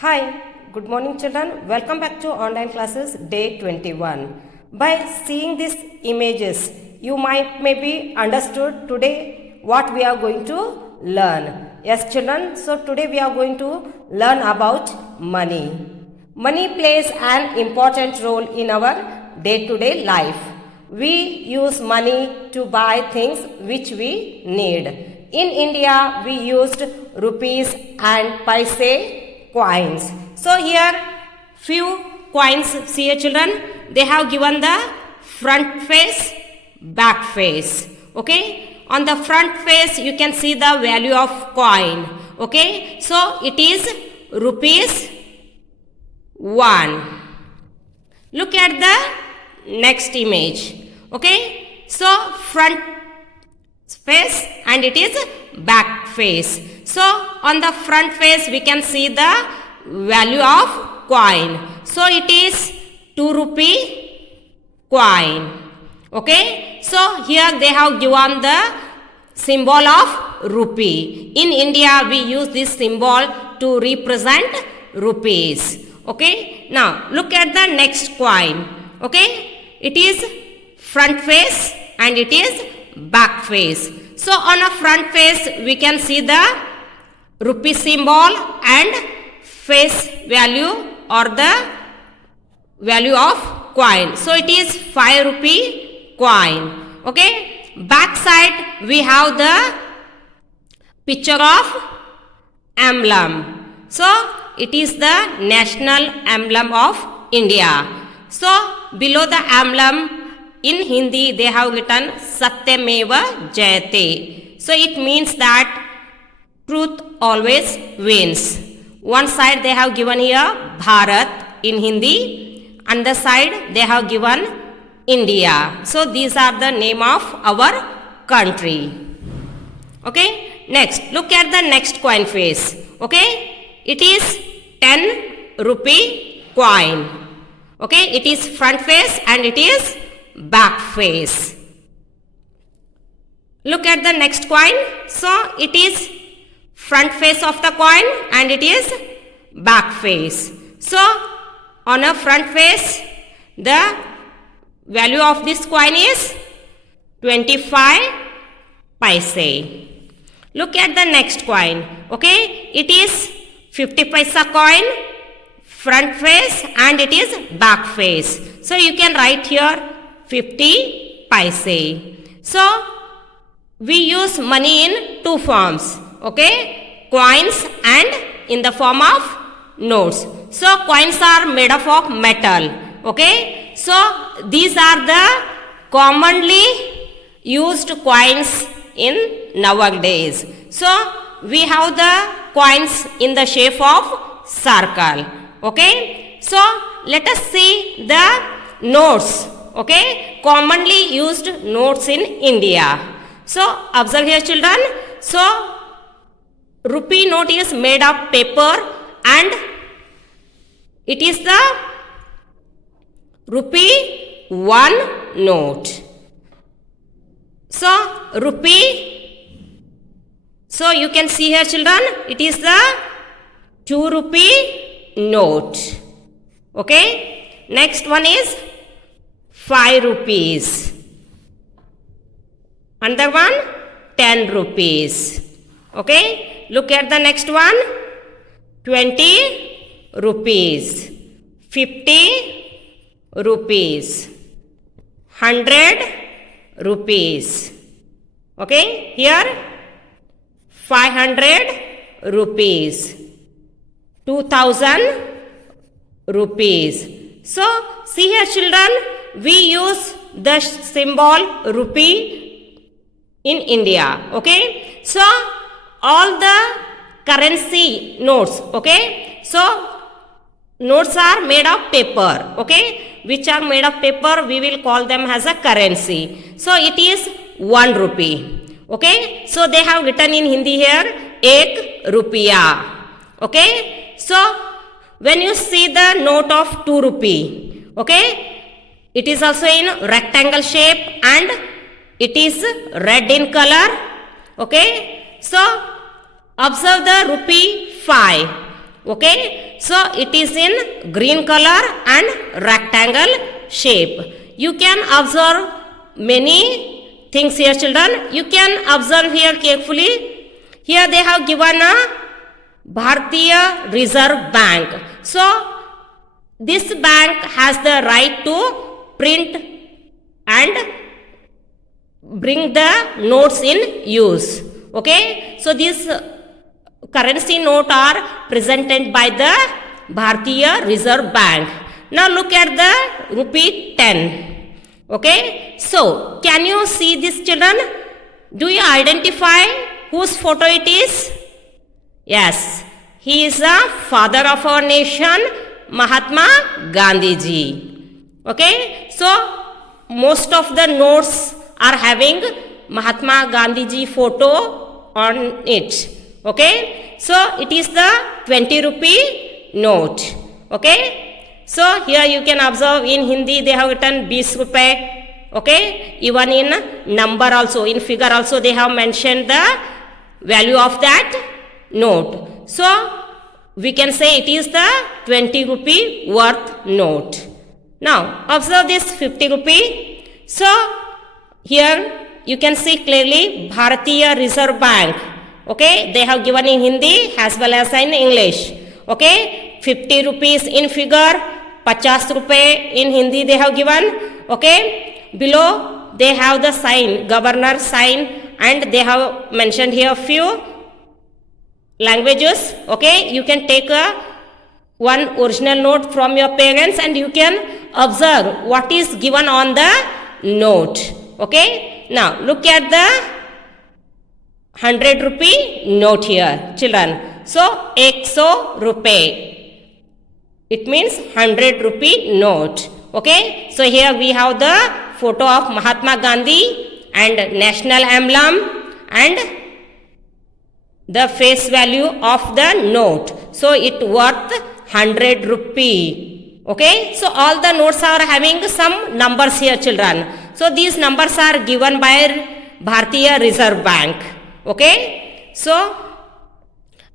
Hi, good morning children. Welcome back to online classes day 21. By seeing these images, you might maybe understood today what we are going to learn. Yes children, so today we are going to learn about money. Money plays an important role in our day-to-day life. We use money to buy things which we need. In India, we used rupees and paise coins. So here few coins, see here children, they have given the front face, back face. Okay, on the front face you can see the value of coin. Okay, so it is rupees 1. Look at the next image. Okay, so front face and it is back face. So on the front face we can see the value of coin. So it is 2 rupee coin. Okay, so here they have given the symbol of rupee. In India we use this symbol to represent rupees. Okay, now look at the next coin. Okay, it is front face and it is back face. So on a front face we can see the rupee symbol and face value or the value of coin. So it is 5 rupee coin. Okay, back side we have the picture of emblem. So it is the national emblem of India. So below the emblem in Hindi they have written Satyameva Jayate. So it means that truth always wins. One side they have given here Bharat in Hindi, and the side they have given India. So these are the name of our country. Okay, next look at the next coin face. Okay, it is 10 rupee coin. Okay, it is front face and it is back face. Look at the next coin. So it is front face of the coin and it is back face. So on a front face the value of this coin is 25 paise. Look at the next coin. Okay, it is 50 paisa coin, front face and it is back face. So you can write here 50 paise. So we use money in two forms. Okay, coins and in the form of notes. So coins are made up of metal. Okay, so these are the commonly used coins in nowadays. So we have the coins in the shape of circle. Okay, so let us see the notes. Okay, commonly used notes in India. So observe here children. So rupee note is made of paper and it is the rupee 1 note. So rupee, so you can see here children, it is the 2 rupee note. Okay, next one is 5 rupees. Another one 10 rupees. Okay, look at the next one, 20 rupees, 50 rupees, 100 rupees. Okay, here 500 rupees, 2000 rupees. So see here children, we use the symbol rupee in India. Okay, so all the currency notes, okay, so notes are made of paper, okay, which are made of paper we will call them as a currency. So it is 1 rupee. Okay, so they have written in Hindi here 1 rupiya. Okay, so when you see the note of 2 rupee, okay, it is also in rectangle shape and it is red in color. Okay, so observe the rupee 5. Okay, so it is in green color and rectangle shape. You can observe many things here, children. You can observe here carefully. Here they have given a Bharatiya Reserve Bank. So this bank has the right to print and bring the notes in use. Okay, so these currency note are presented by the Bharatiya Reserve Bank. Now look at the rupee 10. Okay, so can you see this, children? Do you identify whose photo it is? Yes, he is the father of our nation, Mahatma Gandhi ji. Okay, so most of the notes are having Mahatma Gandhi ji photo on it. Okay, so it is the 20 rupee note. Okay, so here you can observe in Hindi they have written 20 rupaye. Okay, even in number also, in figure also they have mentioned the value of that note. So we can say it is the 20 rupee worth note. Now observe this 50 rupee. So here you can see clearly Bharatiya Reserve Bank. Okay, they have given in Hindi as well as in English. Okay, 50 rupees in figure, 50 rupaye in Hindi they have given. Okay, below they have the sign, governor sign, and they have mentioned here few languages. Okay, you can take one original note from your parents and you can observe what is given on the note. Okay, now look at the 100 rupee note here, children. So 100 rupaye, it means 100 rupee note. Okay, so here we have the photo of Mahatma Gandhi and national emblem and the face value of the note. So it worth 100 rupee. Okay, so all the notes are having some numbers here, children. So these numbers are given by Bharatiya Reserve Bank. Okay, so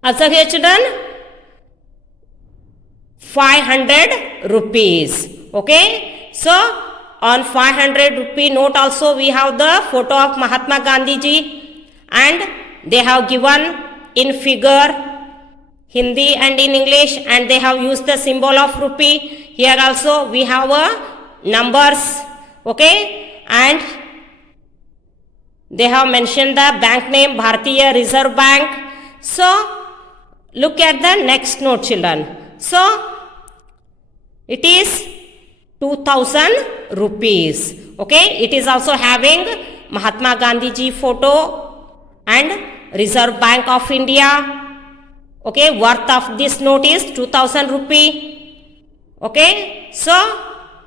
also here, children, 500 rupees. Okay, so on 500 rupee note also we have the photo of Mahatma Gandhi ji, and they have given in figure Hindi and in English, and they have used the symbol of rupee. Here also we have numbers. Okay, and they have mentioned the bank name Bharatiya Reserve Bank. So look at the next note, children. So it is 2000 rupees. Okay, it is also having Mahatma Gandhi ji photo and Reserve Bank of India. Okay, worth of this note is 2000 rupee. Okay, so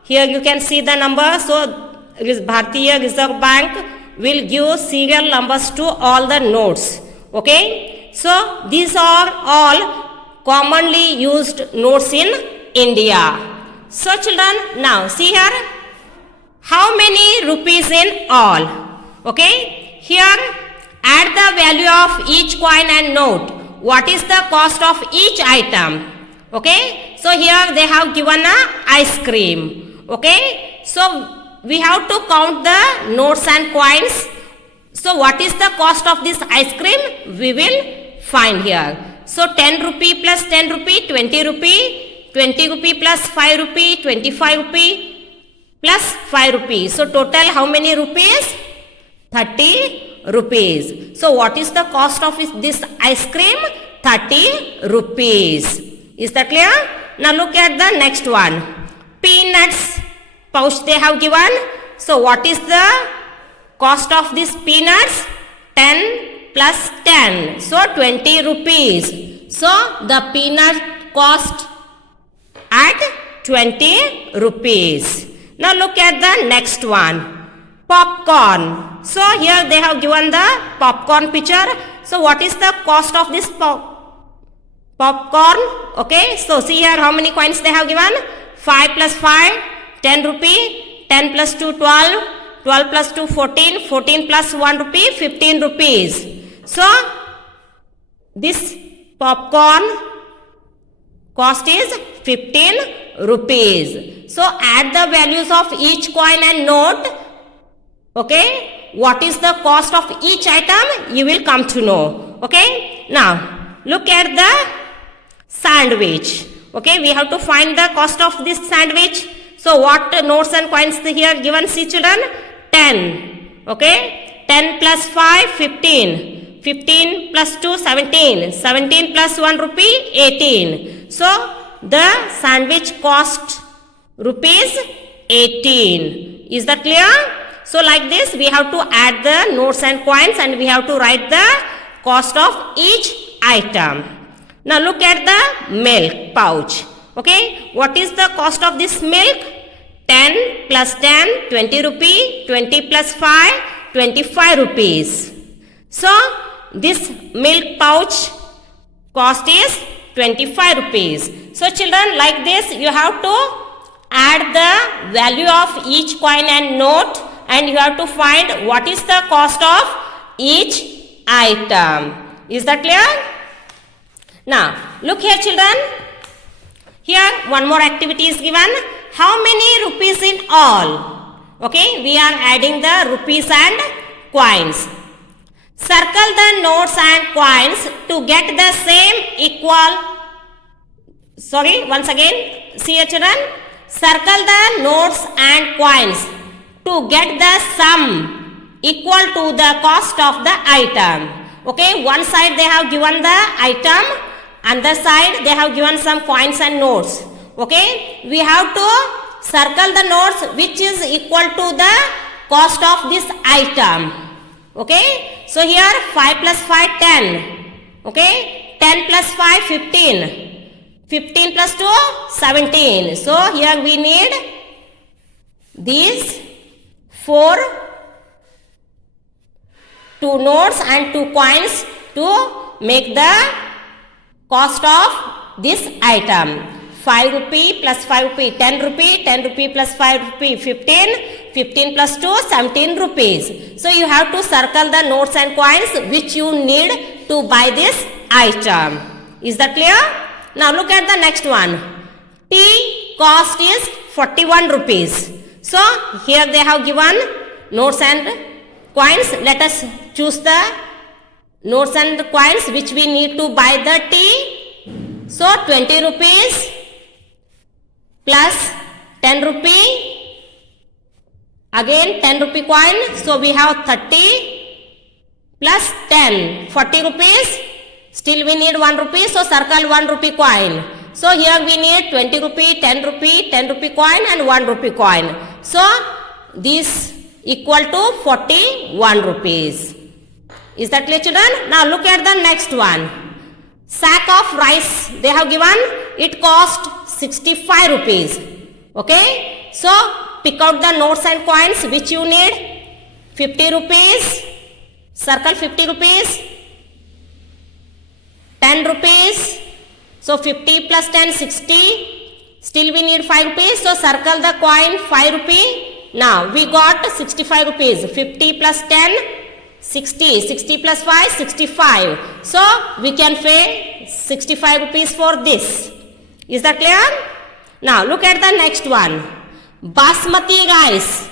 here you can see the number. So Bharatiya Reserve Bank will give serial numbers to all the notes. Okay, so these are all commonly used notes in India. So children, now see here, how many rupees in all? Okay, here add the value of each coin and note. What is the cost of each item? Okay, so here they have given a ice cream. Okay, so we have to count the notes and coins. So what is the cost of this ice cream? We will find here. So 10 rupee plus 10 rupee, 20 rupee, 20 rupee plus 5 rupee, 25 rupee plus 5 rupees. So total how many rupees? 30 rupees. So what is the cost of this ice cream? 30 rupees. Is that clear? Now look at the next one. Peanuts pouch they have given. So what is the cost of this peanuts? 10 plus 10. So 20 rupees. So the peanut cost at 20 rupees. Now look at the next one. Popcorn. So here they have given the popcorn picture. So what is the cost of this popcorn? Okay, so see here how many coins they have given. 5 plus 5, 10 rupee, 10 plus 2, 12, 12 plus 2, 14, 14 plus 1 rupee, 15 rupees. So this popcorn Cost is 15 rupees. So add the values of each coin and note. Okay, what is the cost of each item? You will come to know. Okay, now look at the sandwich. Okay, we have to find the cost of this sandwich. So what notes and coins here given? See children, 10. Okay, 10 plus 5, 15. 15 plus 2, 17. 17 plus 1 rupee, 18. So the sandwich cost rupees 18. Is that clear? So like this we have to add the notes and coins and we have to write the cost of each item. Now look at the milk pouch. Okay, what is the cost of this milk? 10 plus 10, 20 rupee. 20 plus 5, 25 rupees. So this milk pouch cost is 25 rupees. So children, like this you have to add the value of each coin and note and you have to find what is the cost of each item. Is that clear? Now look here children. Here one more activity is given. How many rupees in all? Okay, we are adding the rupees and coins. Circle the notes and coins to get the same equal. Once again, see here children. Circle the notes and coins to get the sum equal to the cost of the item. Okay, one side they have given the item, other side they have given some coins and notes. Okay, we have to circle the notes which is equal to the cost of this item. Okay, so here 5 plus 5, 10. Okay, 10 plus 5, 15. 15 plus 2, 17. So here we need these 4 2 notes and 2 coins to make the cost of this item. 5 rupee plus 5 rupee, 10 rupee, 10 rupee plus 5 rupee, 15, 15 plus 2, 17 rupees. So you have to circle the notes and coins which you need to buy this item. Is that clear? Now look at the next one. Tea cost is 41 rupees. So here they have given notes and coins. Let us choose the notes and coins which we need to buy the tea. So 20 rupees plus 10 rupee, again 10 rupee coin, so we have 30 plus 10, 40 rupees, still we need 1 rupee, so circle 1 rupee coin. So here we need 20 rupee, 10 rupee, 10 rupee coin and 1 rupee coin. So this equal to 41 rupees. Is that clear children? Now look at the next one. Sack of rice they have given, it cost 65 rupees. Okay, so pick out the notes and coins which you need. 50 rupees, circle 50 rupees, 10 rupees, so 50 plus 10, 60, still we need 5 rupees, so circle the coin 5 rupee. Now we got 65 rupees, 50 plus 10, 60, 60 plus 5, 65. So we can pay 65 rupees for this. Is that clear? Now look at the next one. Basmati rice,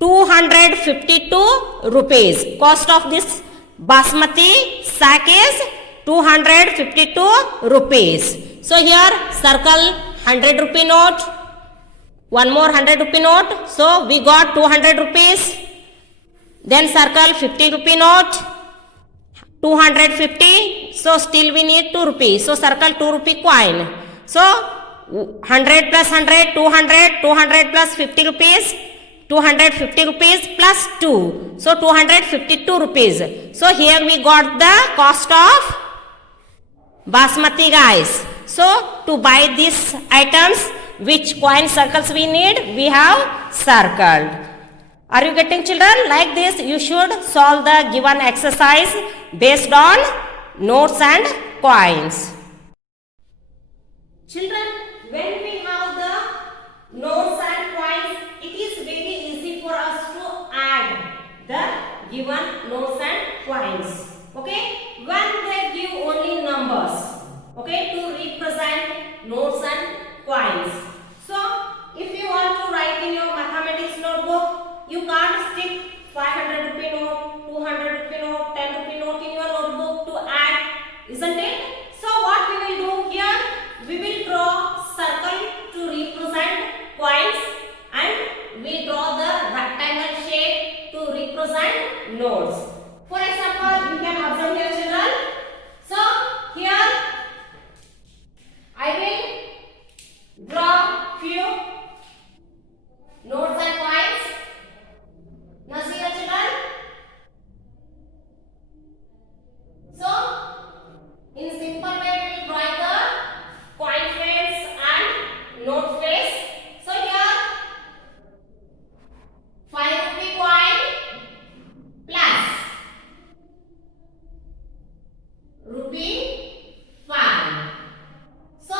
252 rupees. Cost of this basmati sack is 252 rupees. So here circle 100 rupee note, one more 100 rupee note. So we got 200 rupees. Then circle 50 rupee note, 250. So still we need 2 rupees. So circle 2 rupee coin. So 100 plus 100, 200, 200 plus 50 rupees, 250 rupees plus 2. So 252 rupees. So here we got the cost of basmati rice. So to buy these items, which coin circles we need, we have circled. Are you getting children? Like this you should solve the given exercise based on notes and coins. Children, when we have the notes and coins, it is very easy for us to add the given notes and coins. Okay? When they give only numbers, okay, to represent notes and coins. So if you want to write in your mathematics notebook, you can't stick 500 rupee note, 200 rupee note, 10 rupee note in your notebook to add, isn't it? So what we will do here, we will draw circle to represent coins and we draw the rectangle shape to represent notes. For example, you can observe here children. So here I will draw few notes and coins. Now see here children. So in simple way we will draw the coin face and note face. So here 5 rupee coin plus rupee 5. So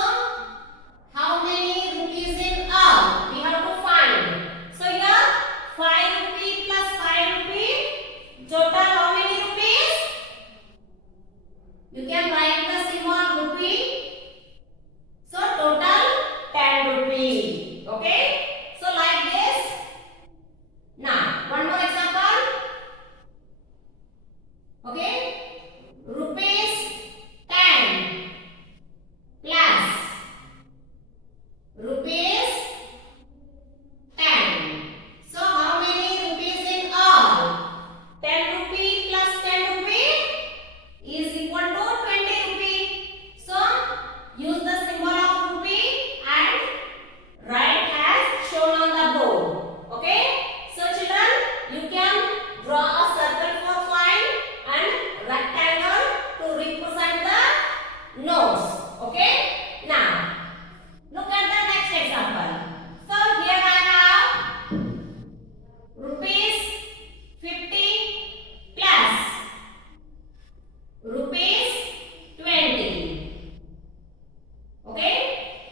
how many rupees in all? We have to find. So here 5 rupee plus 5 rupee. Total how many rupees? You can write the symbol rupee. So total 10 rupee. Okay? So like this. Now one more example. Okay? Rupees 10 plus rupees 10. So how many rupees in all? 10 rupee plus 10 rupee is equal to 20 rupee. So use the symbol of rupee and write as shown on the board. Okay? So children, you can draw a circle for coin and rectangle to represent the notes. Okay? Now look at the next example. So here I have rupees 50 plus rupees 20. Okay?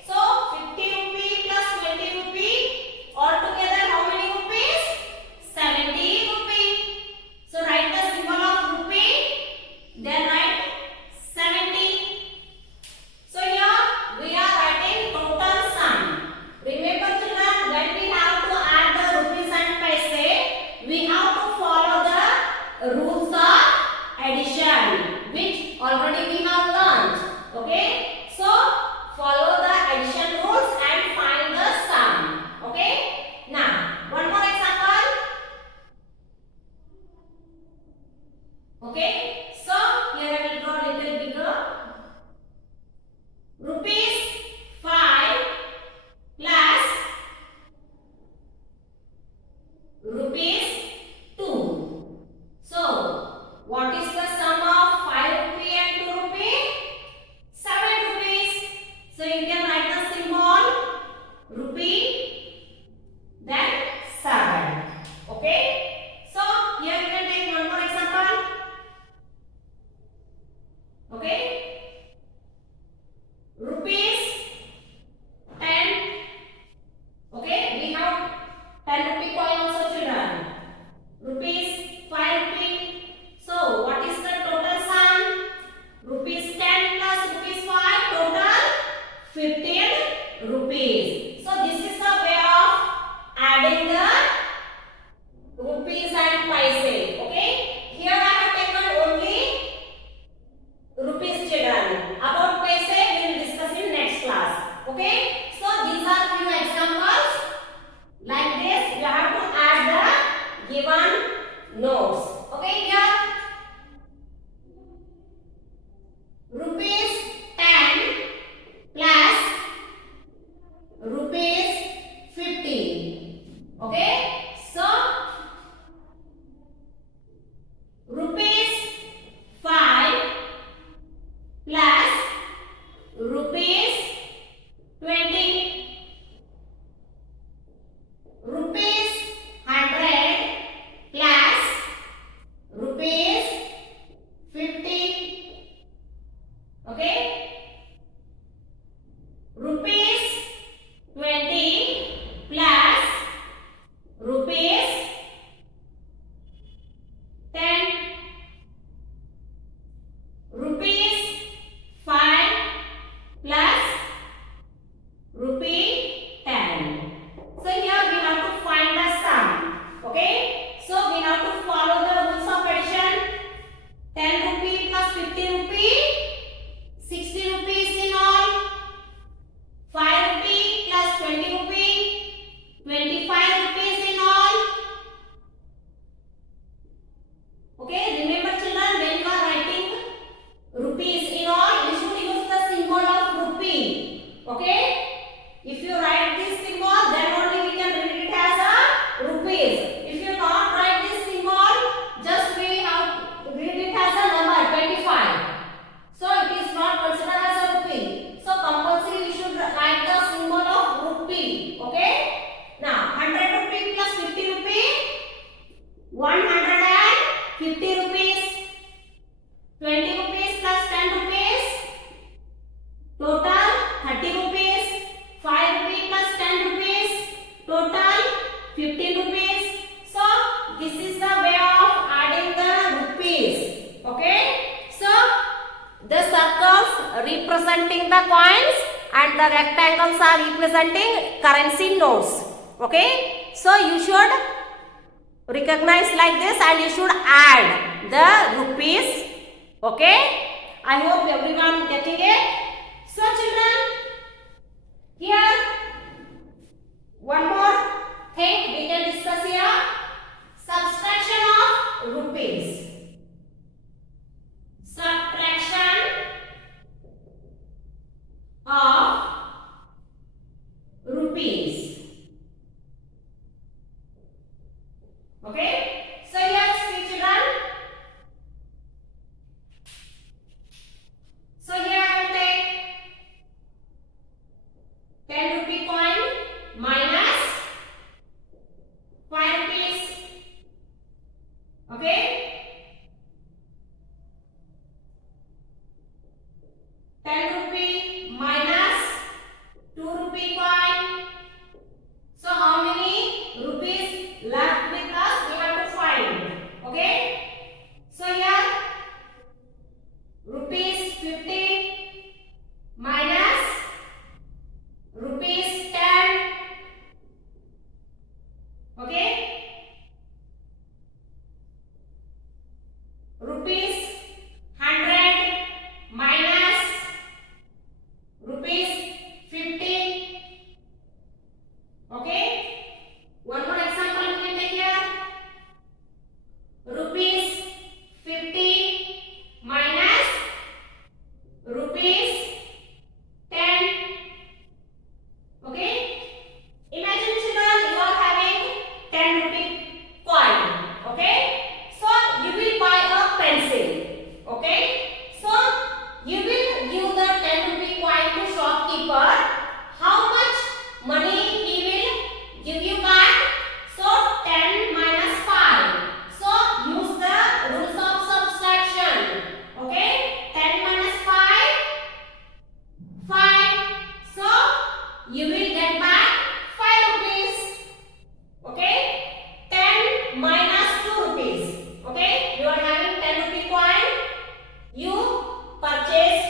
So 50 rupee plus 20 rupee altogether how many rupees? 70 rupee. So write the symbol of rupee, then write 70. So here we are writing total sum. Remember children, when we have to add the rupees and paise, we have to follow the rules of addition, which already we have learned. Okay? So follow the addition rules and find the sum. Okay? Now one more example. Okay? So here I will draw a little bigger. Rupees 5 plus rupees 2. So what is the sum of 5 rupee and 2 rupee? 7 rupees. So you can write the symbol rupee, then 7. Okay? So here you can take one more example. Okay? Rupees 10. Okay? We have 10 rupee coin also children. Rupees 5 rupee. So what is the total sum? Rupees 10 plus rupees 5, total 15 rupees. So this is the way of adding the rupees and paise. Okay? Here I have taken only rupees children. About paise we will discuss in next class. Okay? So these are few examples. Like this, you have to add the given notes. Okay? Here rupees 10 plus rupees representing the coins and the rectangles are representing currency notes. Okay, so you should recognize like this and you should add the rupees. Okay, I hope everyone getting it. So children, here one more thing we can discuss here. Subtraction of rupees. Subtraction of rupees. Okay, so here see children. So here I will take 10 rupee coin minus 5 rupees. Okay, 10 rupee minus 2 rupee coin. So how many rupees left with us? We have to find. Okay, so here rupees 50 minus rupees 10. Okay, rupees 100 minus rupees 50. Okay, one more example we can take here. Rupees 50 minus rupees 10. Okay, imagine children you are having 10 rupee coin. Okay, so you will buy a pencil. Okay, so you will give the 10 rupee coin to shopkeeper. How much money he will give you back? So 10 minus 5. So use the rules of subtraction. Okay, 10 minus 5, 5. So you will get back 5 rupees. Okay, 10 minus 2 rupees. Okay, you are having 10 rupee coin. You purchase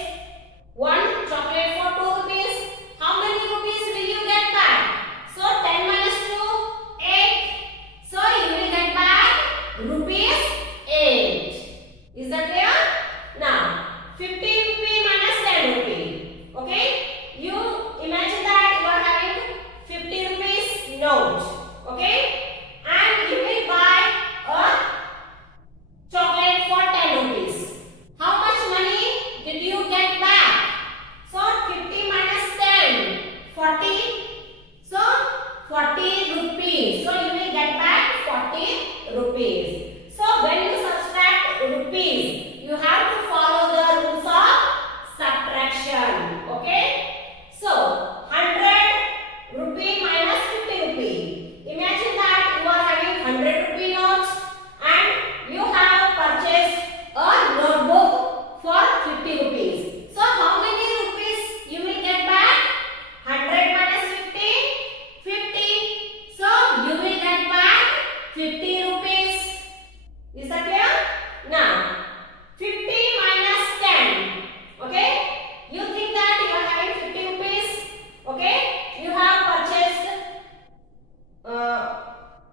one chocolate for 2 rupees. How many rupees will you get back? So 10 minus 2, 8. So you will get back rupees 8. Is that clear? Now 50 rupee minus 10 rupee. Okay, you imagine that you are having 50 rupees note. Okay, and you will buy a chocolate for 10 rupees. How much money did you get back? So 50 minus 10, 40. So 40 rupees. So you will get back 40 rupees. So when you subtract rupees, you have to follow the rules of subtraction. Okay. So 100 rupee minus 50 rupee. Imagine that you are having 100 rupee notes and you have purchased a notebook for 50 rupees. So how many rupees you will get back? 100 minus 50, 50. So you will get back 50 rupees. Is that clear? Now 50 minus 10. Okay, you think that you are having 50 rupees. Okay, you have purchased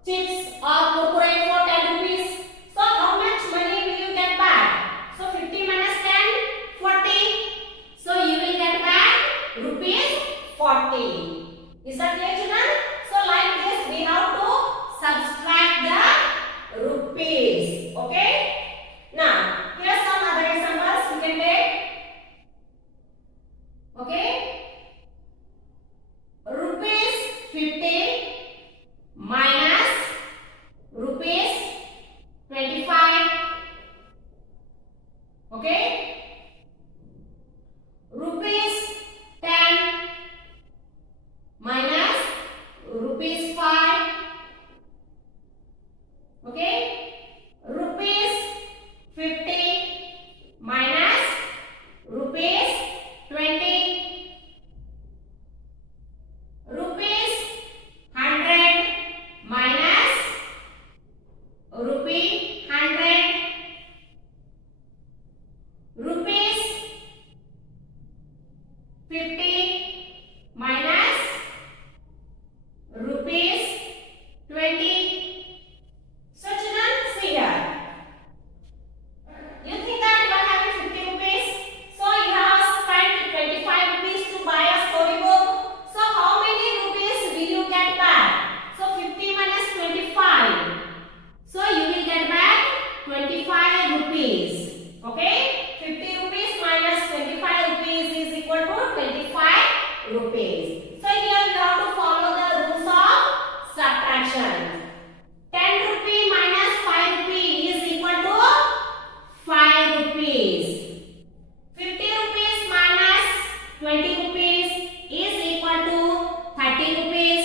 chips or kurkure for 10 rupees. So how much money will you get back? So 50 minus 10, 40. So you will get back rupees 40. Is that clear children? So like this we have to subtract the rupees. Okay. Now here are some other examples we can take. Okay. Rupees 50 minus rupees 25. Okay. Rupees 10 minus 50 minus rupees 20. So children, see here. You think that you are having 50 rupees. So you have spent 25 rupees to buy a storybook. So how many rupees will you get back? So 50 minus 25. So you will get back 25 rupees. Okay? 50 rupees minus 25 rupees is equal to 25 rupees. So here you have to follow the rules of subtraction. 10 rupee minus 5 rupee is equal to 5 rupees. 50 rupees minus 20 rupees is equal to 30 rupees.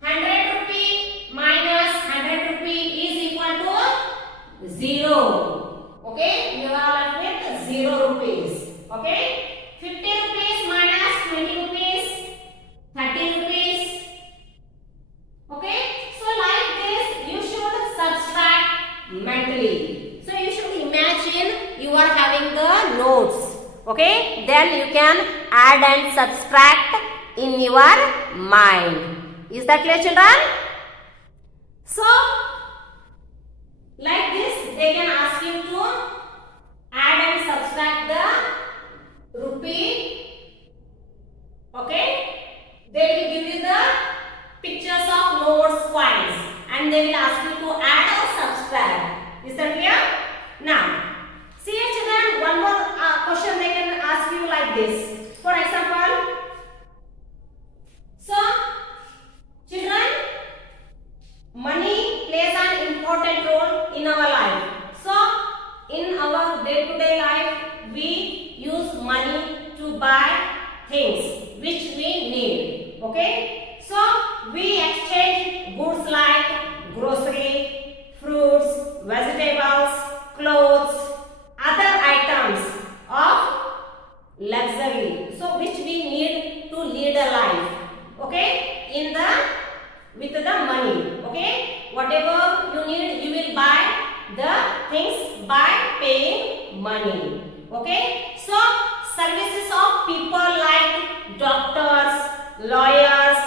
100 rupee minus 100 rupee is equal to 0. Okay, you are left with 0 rupees. Okay, 50 rupees minus 20 rupees, 30 rupees. Okay, so like this you should subtract mentally. So you should imagine you are having the notes. Okay, then you can add and subtract in your mind. Is that clear, children? So like this they can ask you to add and subtract the rupee. Okay, they will give you the pictures of notes, coins, and they will ask you to add or subtract. Is that clear? Now see here children, one more question they can ask you like this. For example, so children, money plays an important role in our life. So in our day-to-day life we use money to buy things which we need. Okay, so we exchange goods like grocery, fruits, vegetables, clothes, other items of luxury, so which we need to lead a life. Okay, in the with the money. Okay, whatever you need you will buy the things by paying money. Okay, so services of people like doctors, lawyers,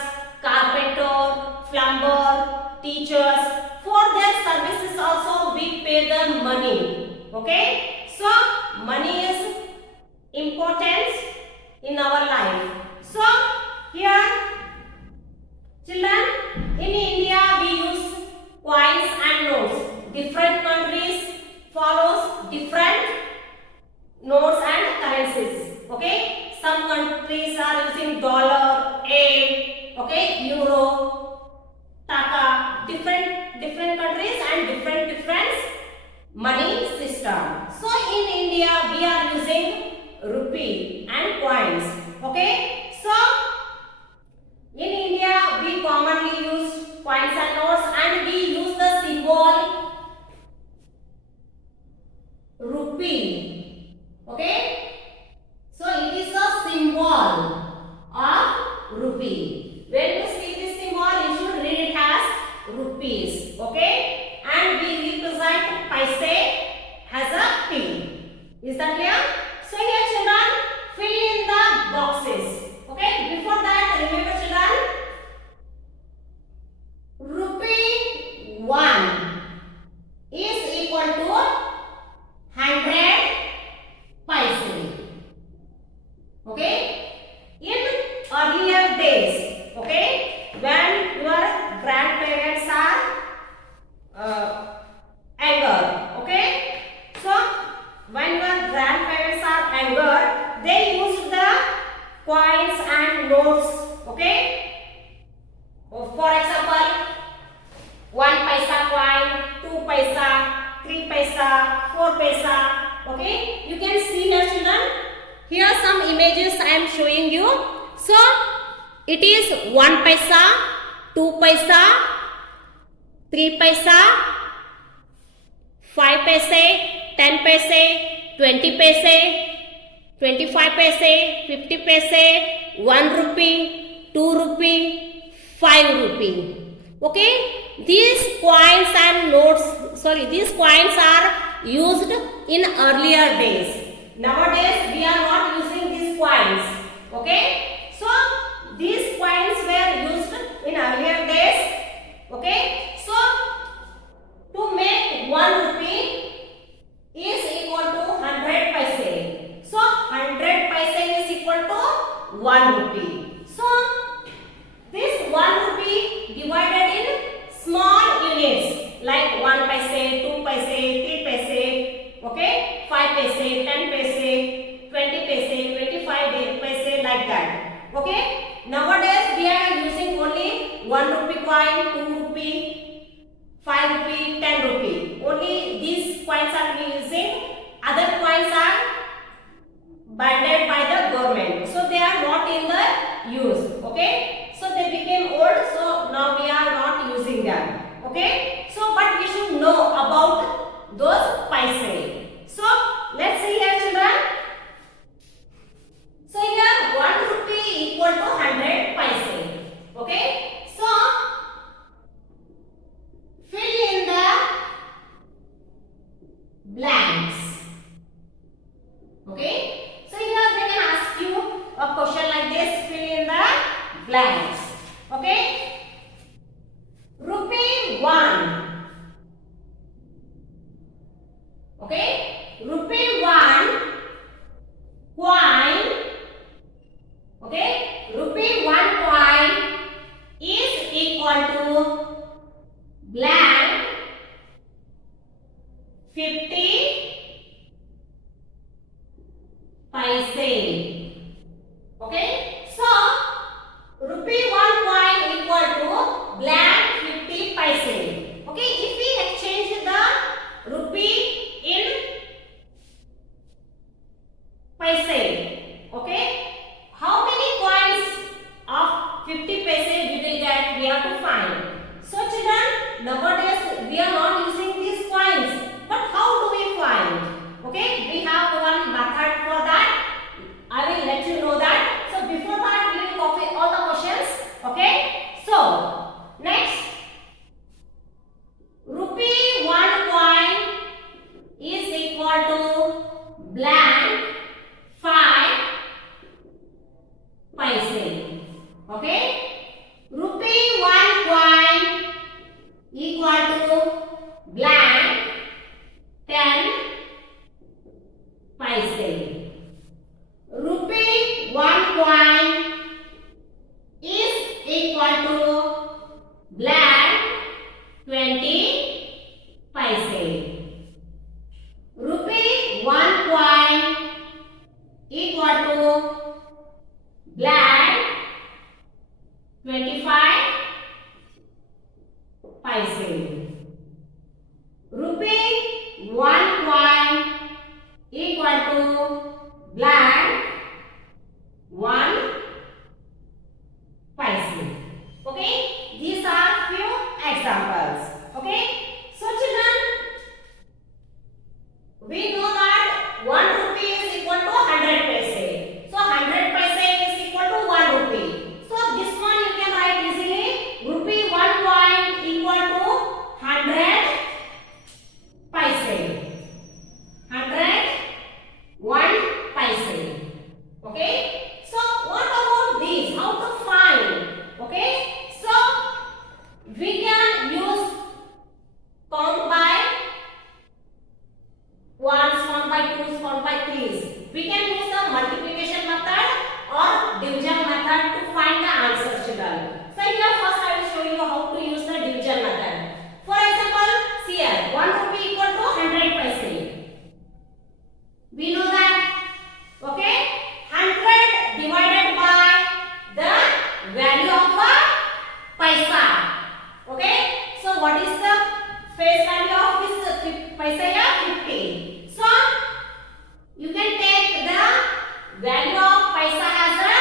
carpenter, plumber, teachers, for their services also we pay them money. Okay, so money is important in our life. So here children, in India we use coins and notes. Different countries follows different notes and currencies. Okay, some countries are using dollar, yen, okay, euro, taka. Different countries and different money system. So in India we are using rupee and coins. Okay, so in India we commonly use coins and notes, and we use the symbol rupee. Okay, so it is a symbol of rupee. When you see this symbol you should read it as rupees. Okay, and we represent paise as a P. Is that clear? So here children, fill in the boxes. Okay, before that remember children, rupee 1 is equal to 100 paise. Okay, in earlier days, okay, when your grandparents are younger, okay, so when your grandparents are younger, they used the coins and notes. Okay, for example, 1 paisa coin, 2 paisa, 3 paisa, 4 paisa. Okay, you can see here children, here some images I am showing you. So it is 1 paisa, 2 paisa, 3 paisa, 5 paise, 10 paise, 20 paise, 25 paise, 50 paise, 1 rupee, 2 rupee, 5 rupee. Okay, these coins and notes, these coins are used in earlier days. Nowadays we are not using these coins. Okay, so these coins were used in earlier days. Okay, so to make 1 rupee is equal to 100 paise. So 100 paise is equal to 1 rupee. So this 1 rupee divided in small units like 1 paise, 2 paise, 3 paise, okay, 5 paise, 10 paise, 20 paise, 25 paise, like that. Okay, nowadays we are using only 1 rupee coin, 2 rupee, 5 rupee, 10 rupee. Only these coins are we using. Other coins are banned by the government, so they are not in the use. Okay, so they became old, so now we are not using them. Okay, so but we should know about those paise. So let's see here, children. So here 1 rupee equal to 100 paise. Okay, so fill in the blanks. Okay, so here they can ask you a question like this. Fill in the blanks. Okay, rupee 1. Okay, rupee 1 coin. Okay, rupee 1 coin is equal to blank 50 paise. Okay, so rupee 1 coin equal to blank 50 paise. Okay, if we exchange the rupee in paise, okay, how many coins of 50 paise we will get? We have to find. So children, nowadays we are not using these coins, but how do we find? Okay, we have one method for that. I will let you know that. So before that, we will copy all the questions. Okay, so next, rupee 1 coin is equal to blank 5 paise. Okay, rupee 1 coin equal to blank 10 paise. Rupee 1 coin is equal to blank 20 paise. Rupee 1 coin equal to blank 25 paise. Rupee 1 coin equal to blank 1 paise. Okay, these are few examples. Okay, so children, we know that 1 rupee is equal to 100 paise. So 100 paise is equal to 1 rupee. So this one you can write easily. Rupee 1 coin equal to 100 paise. 1 paise. Okay, so what about these? How to find? Okay, so we can use count by ones, count by twos, count by threes. We can use the multiplication method or division method to find the answer, children. So here first I will show you how to use the division method. For example, see here 1 rupee equal to 100 paise. We know that. Okay, 100 divided by the value of a paisa. Okay, so what is the face value of this paisa? 50. So you can take the value of paisa as a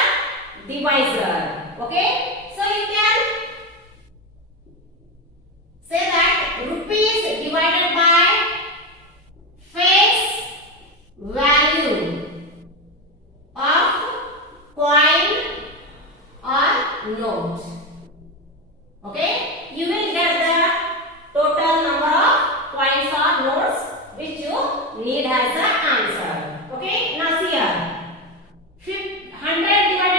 divisor. Okay, so you can say that rupees divided by face value of coin or note. Okay, you will get the total number of coins or notes which you need as the answer. Okay, now see here 100 divided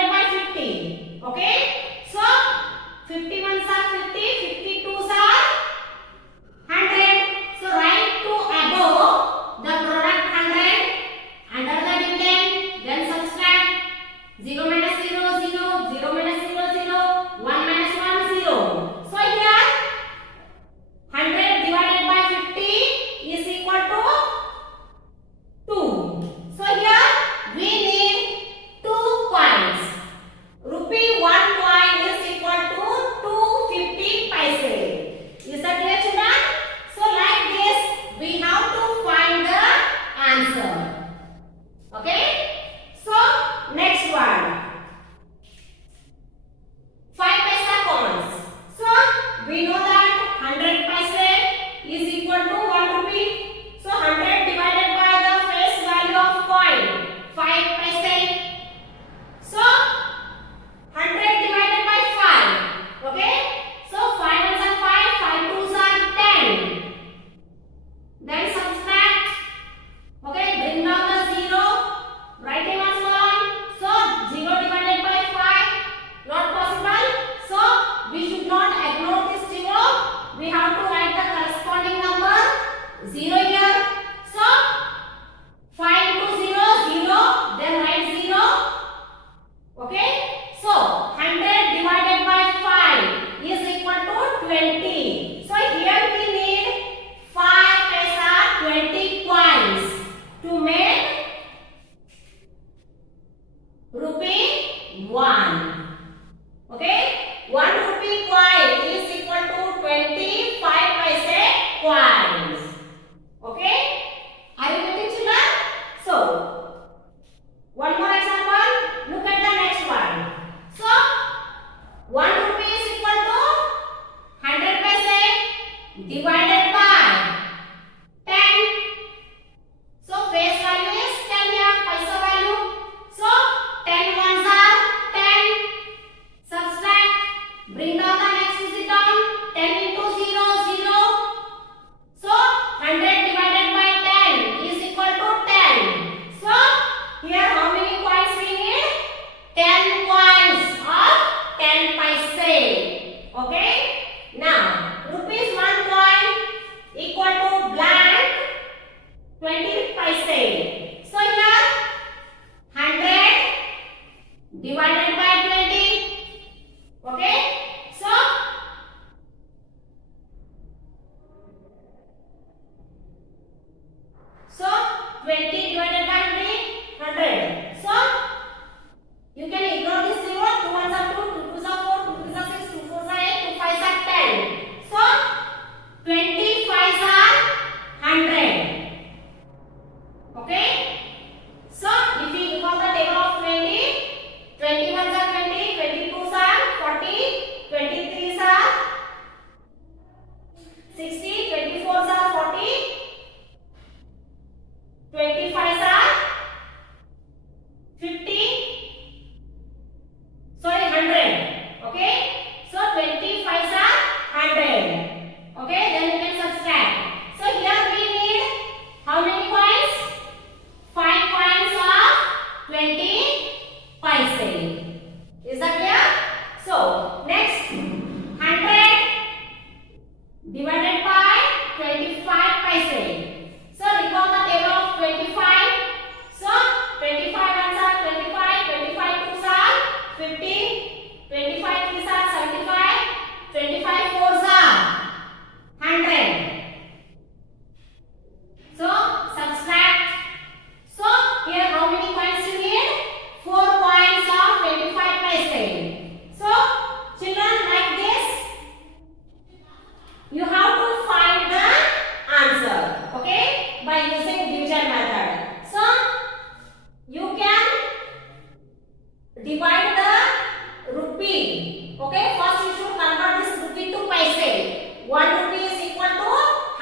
rupee. Okay, first you should convert this rupee to paise. 1 rupee is equal to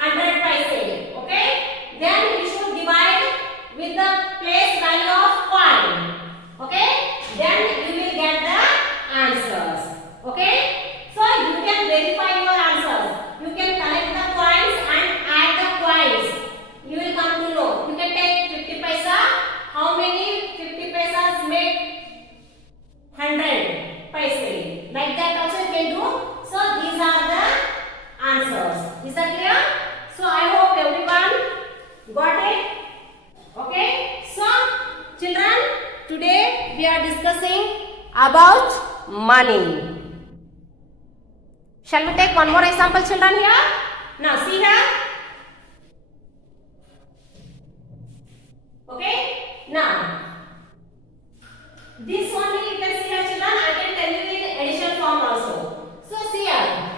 100 paise. Okay, then you should divide with the place value of coin. Okay, then you will get the answers. Okay, so you can verify your answers. You can collect the coins and add the coins. You will come to know. You can take 50 paisa. How many 50 paisas make 100 paise? Like that also you can do. So these are the answers. Is that clear? So I hope everyone got it. Okay. So children, today we are discussing about money. Shall we take one more example, children, here? Now see here. Okay. Now this only you can see here, children. I can tell you in addition form also. So see here.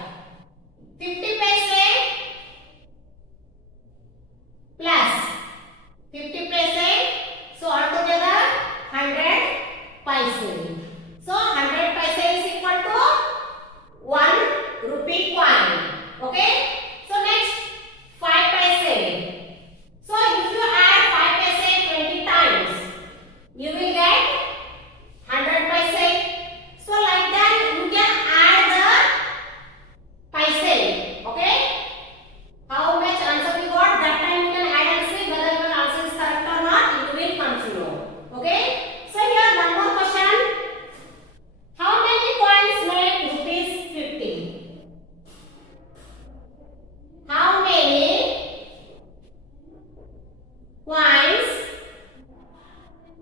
50 paise plus 50 paise. So altogether 100 paise. So 100 paise is equal to 1 rupee coin. Okay. So next 5 paise. So if you add 5 paise 20 times, you will get 100 paise. So like that you can add the paise. Okay. How much answer we got? That time you can add and see whether your answer is correct or not. You will come to know. Okay. So here one more question. How many coins make rupees 50? How many coins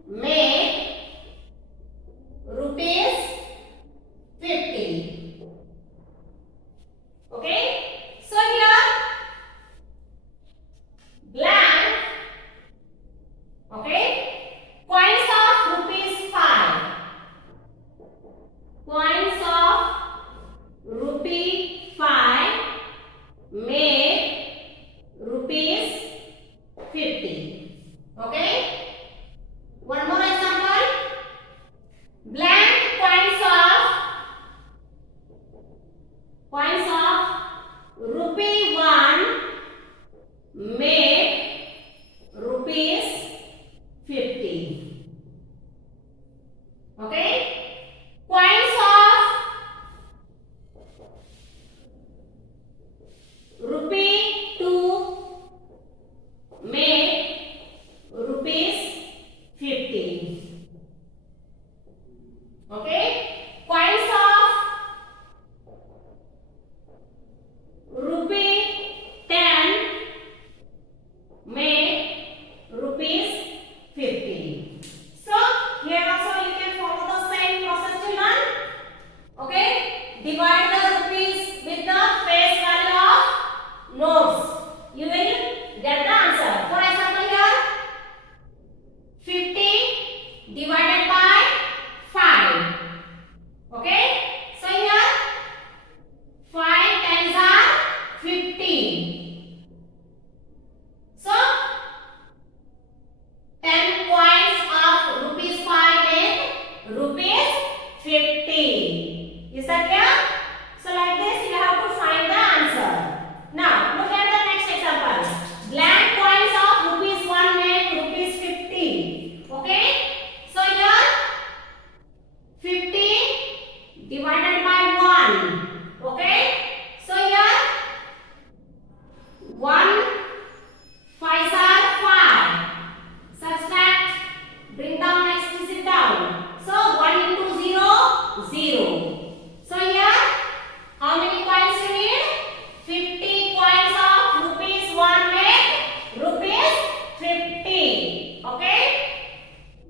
make rupees 50? Okay. So here blank. Okay. Coins of rupees 5. Coins of rupee 5 make rupees 50. Okay. One more example. Blank coins of rupee 1 make rupees 50. Okay. Coins of rupee 2 make rupees 50. Okay. Coins of rupee 10 make rupees 50. So here also you can follow the same process, children. Okay. Divide the rupees with the face value of notes. You will get the answer. For example here, 50 divided by 5. Okay. So here 5 tens are 50. So 10 coins of rupees 5 make rupees 50. Is that clear? So like this you have to find the answer. Now look at the next example. Blank coins of rupees 1 make rupees 50. Okay. So here 50 divided by 1. Okay. So here 1 5s are 5. Subtract. Bring down next digit down. So 1 into 0, 0. So here how many coins you need? 50 coins of rupees 1 make rupees 50. Okay.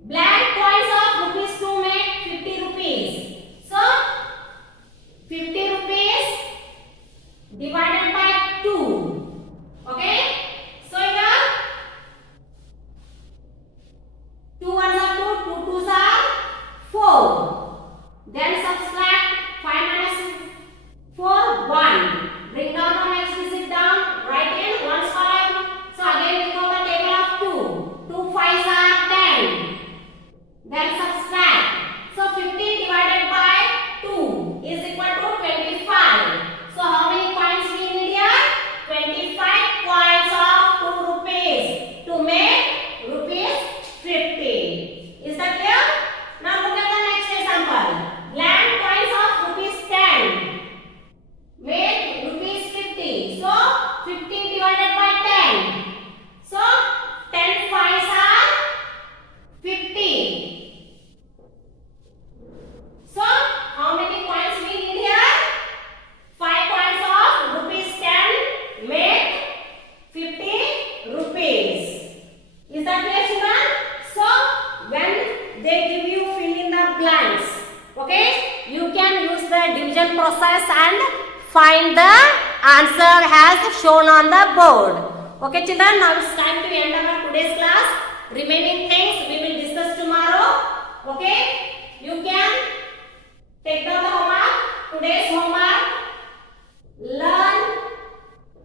Blank coins of rupees 2 make 50 rupees. So 50 rupees the division process and find the answer as shown on the board. Okay children, now it's time to end our today's class. Remaining things we will discuss tomorrow. Okay, you can take down the homework. Today's homework: learn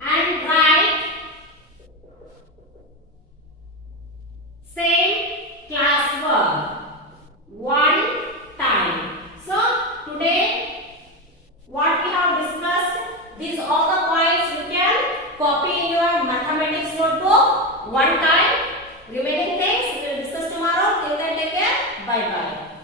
and write same classwork one time. So today what we have discussed, these all the points you can copy in your mathematics notebook one time. Remaining things we will discuss tomorrow. Till then, take care. Bye bye.